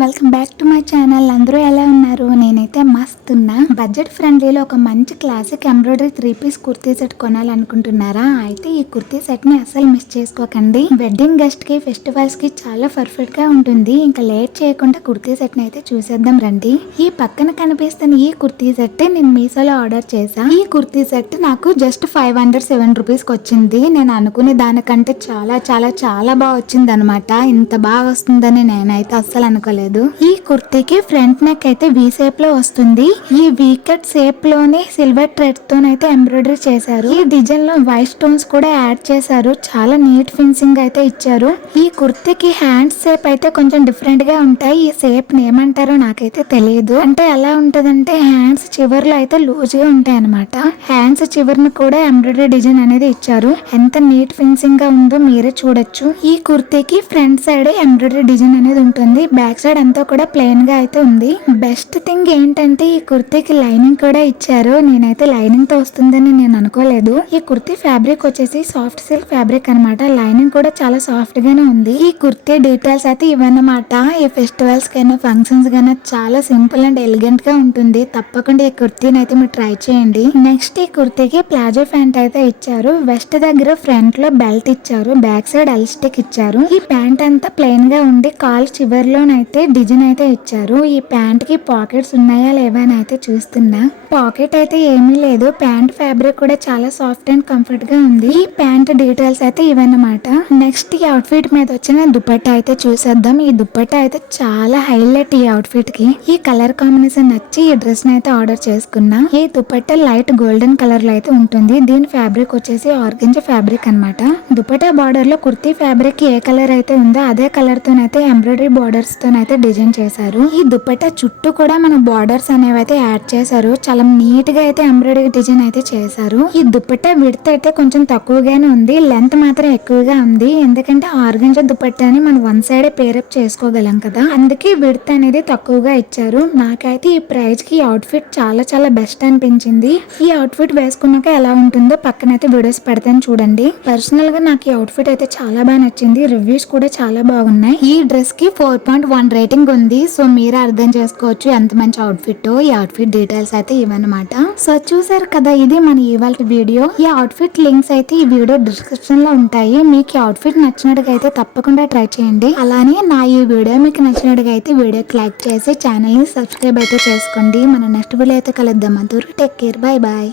Welcome back to my channel. అందరూ ఎలా ఉన్నారు? నేనైతే మస్త్ ఉన్నా. బడ్జెట్ ఫ్రెండ్లీలో ఒక మంచి classic embroidery 3 piece kurti set కొనాలనుకుంటున్నారా? అయితే ఈ కుర్తీ సెట్ ని అస్సలు మిస్ చేసుకోకండి. వెడ్డింగ్ గెస్ట్ కి, ఫెస్టివల్స్ కి చాలా పర్ఫెక్ట్ గా ఉంటుంది. ఇంకా లేట్ చేయకుండా కుర్తీ సెట్ ని అయితే చూసేద్దాం రండి. ఈ పక్కన కనిపిస్తున్న ఈ కుర్తీ సెట్ నేను మీషోలో ఆర్డర్ చేసా. ఈ కుర్తీ సెట్ నాకు జస్ట్ 507 రూపీస్ కి వచ్చింది. నేను అనుకునే దానికంటే చాలా చాలా చాలా బాగా వచ్చింది అనమాట. ఇంత బాగా వస్తుందని నేనైతే అస్సలు అనుకోలేదు. ఈ కుర్తీకి ఫ్రంట్ నెక్ అయితే వి షేప్ లో వస్తుంది. ఈ వి కట్ షేప్ లోనే సిల్వర్ థ్రెడ్ తోనైతే ఎంబ్రాయిడరీ చేశారు. ఈ డిజైన్ లో వైట్ స్టోన్స్ కూడా యాడ్ చేశారు. చాలా నీట్ ఫినిషింగ్ అయితే ఇచ్చారు. ఈ కుర్తీకి హ్యాండ్స్ షేప్ అయితే కొంచెం డిఫరెంట్ గా ఉంటాయి. ఈ షేప్ ని ఏమంటారో నాకైతే తెలియదు. అంటే ఎలా ఉంటదంటే హ్యాండ్స్ చివర్లో అయితే లూజ్ గా ఉంటాయి అనమాట. హ్యాండ్స్ చివరిని కూడా ఎంబ్రాయిడరీ డిజైన్ అనేది ఇచ్చారు. ఎంత నీట్ ఫినిషింగ్ గా ఉందో మీరే చూడొచ్చు. ఈ కుర్తీకి ఫ్రంట్ సైడ్ ఎంబ్రాయిడరీ డిజైన్ అనేది ఉంటుంది. బ్యాక్ సైడ్ అంతా కూడా ప్లెయిన్ గా అయితే ఉంది. బెస్ట్ థింగ్ ఏంటంటే ఈ కుర్తీకి లైనింగ్ కూడా ఇచ్చారు. నేనైతే లైనింగ్ తో వస్తుందని నేను అనుకోలేదు. ఈ కుర్తీ ఫ్యాబ్రిక్ వచ్చేసి సాఫ్ట్ సిల్క్ ఫ్యాబ్రిక్ అనమాట. లైనింగ్ కూడా చాలా సాఫ్ట్ గానే ఉంది. ఈ కుర్తీ డీటెయిల్స్ అయితే ఇవన్నమాట. ఈ ఫెస్టివల్స్ కైనా ఫంక్షన్స్ కైనా చాలా సింపుల్ అండ్ ఎలిగెంట్ గా ఉంటుంది. తప్పకుండా ఈ కుర్తీని అయితే మీరు ట్రై చేయండి. నెక్స్ట్ ఈ కుర్తీకి ప్లాజో ప్యాంట్ అయితే ఇచ్చారు. వెస్ట్ దగ్గర ఫ్రంట్ లో బెల్ట్ ఇచ్చారు. బ్యాక్ సైడ్ ఎలాస్టిక్ ఇచ్చారు. ఈ ప్యాంట్ అంతా ప్లెయిన్ గా ఉండి కాల్ చివర్లోనైతే డిజైన్ అయితే ఇచ్చారు. ఈ ప్యాంట్ కి పాకెట్స్ ఉన్నాయా లేవా అని అయితే చూస్తున్నా. పాకెట్ అయితే ఏమీ లేదు. ప్యాంట్ ఫ్యాబ్రిక్ కూడా చాలా సాఫ్ట్ అండ్ కంఫర్ట్ గా ఉంది. ఈ ప్యాంట్ డీటెయిల్స్ అయితే ఇవన్నమాట. నెక్స్ట్ ఈ అవుట్ ఫిట్ మీద వచ్చిన దుపట్టా అయితే చూసేద్దాం. ఈ దుపట్టా అయితే చాలా హైలైట్ ఈ అవుట్ ఫిట్ కి. ఈ కలర్ కాంబినేషన్ నచ్చి ఈ డ్రెస్ ని అయితే ఆర్డర్ చేసుకున్నా. ఈ దుపట్టా లైట్ గోల్డెన్ కలర్ లో అయితే ఉంటుంది. దీని ఫ్యాబ్రిక్ వచ్చేసి ఆర్గంజా ఫ్యాబ్రిక్ అనమాట. దుపట్టా బార్డర్ లో కుర్తీ ఫ్యాబ్రిక్ ఏ కలర్ అయితే ఉందో అదే కలర్ తోనైతే ఎంబ్రాయిడరీ బార్డర్స్ తోనైతే డిజైన్ చేశారు. ఈ దుపట్టా చుట్టూ కూడా మన బార్డర్స్ అనేవి అయితే యాడ్ చేశారు. చాలా నీట్ గా అయితే ఎంబ్రాయిడరీ డిజైన్ అయితే చేశారు. ఈ దుపట్టా విడ్త్ అయితే కొంచెం తక్కువగానే ఉంది. లెంత్ మాత్రం ఎక్కువగా ఉంది. ఎందుకంటే ఆర్గంజా దుపట్టాని మనం వన్ సైడ్ పేరప్ చేసుకోగలం కదా, అందుకే విడ్త్ అనేది తక్కువగా ఇచ్చారు. నాకైతే ఈ ప్రైస్ కి అవుట్ ఫిట్ చాలా చాలా బెస్ట్ అనిపించింది. ఈ అవుట్ ఫిట్ వేసుకున్నాక ఎలా ఉంటుందో పక్కనైతే వీడియోస్ పెడతాను చూడండి. పర్సనల్ గా నాకు ఈ అవుట్ ఫిట్ అయితే చాలా బాగా నచ్చింది. రివ్యూస్ కూడా చాలా బాగున్నాయి. ఈ డ్రెస్ కి 4.1 రేటింగ్ ఉంది. సో మీరే అర్థం చేసుకోవచ్చు ఎంత మంచి అవుట్ ఫిట్. ఈ అవుట్ ఫిట్ డీటెయిల్స్ అయితే ఇవన్నమాట. సో చూసారు కదా, ఇది మన ఇవాల్టి వీడియో. ఈ అవుట్ ఫిట్ లింక్స్ అయితే ఈ వీడియో డిస్క్రిప్షన్ లో ఉంటాయి. మీకు ఈ అవుట్ ఫిట్ నచ్చినట్టుగా అయితే తప్పకుండా ట్రై చేయండి. అలానే నా ఈ వీడియో మీకు నచ్చినట్టుగా అయితే వీడియోకి లైక్ చేసి ఛానల్ ని సబ్స్క్రైబ్ అయితే చేసుకోండి. మన నెక్స్ట్ వీడియో అయితే కలుద్దాం. అంతవరకు టేక్ కేర్. Bye bye.